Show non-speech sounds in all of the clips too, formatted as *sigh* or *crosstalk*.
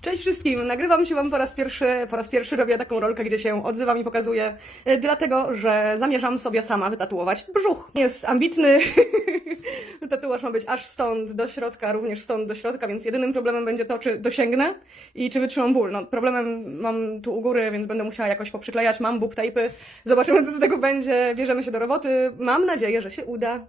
Cześć wszystkim! Nagrywam się Wam po raz pierwszy, po raz pierwszy robię taką rolkę, gdzie się odzywam i pokazuję, e, dlatego, że zamierzam sobie sama wytatuować brzuch. Jest ambitny, *laughs* tatuaż ma być aż stąd do środka, również stąd do środka, więc jedynym problemem będzie to, czy dosięgnę i czy wytrzymam ból. No, problemem mam tu u góry, więc będę musiała jakoś poprzyklejać, mam bób zobaczymy co z tego będzie, bierzemy się do roboty, mam nadzieję, że się uda.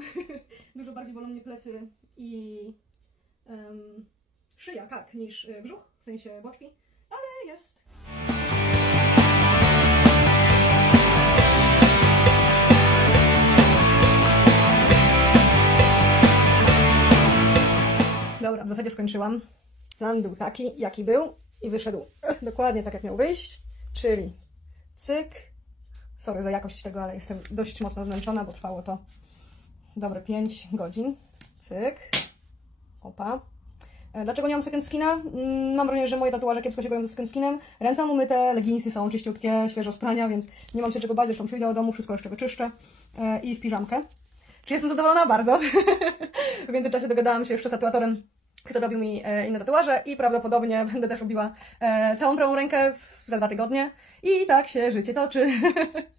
*laughs* Dużo bardziej bolą mnie plecy i em, szyja, tak, niż y, brzuch, w sensie boczki, ale jest. Dobra, w zasadzie skończyłam. Plan był taki, jaki był i wyszedł *laughs* dokładnie tak, jak miał wyjść, czyli cyk. Sorry za jakość tego, ale jestem dość mocno zmęczona, bo trwało to dobre 5 godzin. Cyk. Opa. E, Dlaczego nie mam second skina? Mm, Mam wrażenie, że moje tatuaże kiepsko się goją ze second skinem. Ręce mam umyte, leginsy są czyściutkie, świeżo z prania, więc nie mam się czego bać. Zresztą przyjdę do domu, wszystko jeszcze wyczyszczę e, i w piżamkę. Czy jestem zadowolona? Bardzo. *laughs* w międzyczasie dogadałam się jeszcze z tatuatorem, kto robił mi e, inne tatuaże i prawdopodobnie *laughs* będę też robiła całą prawą rękę za dwa tygodnie. I tak się życie toczy. *laughs*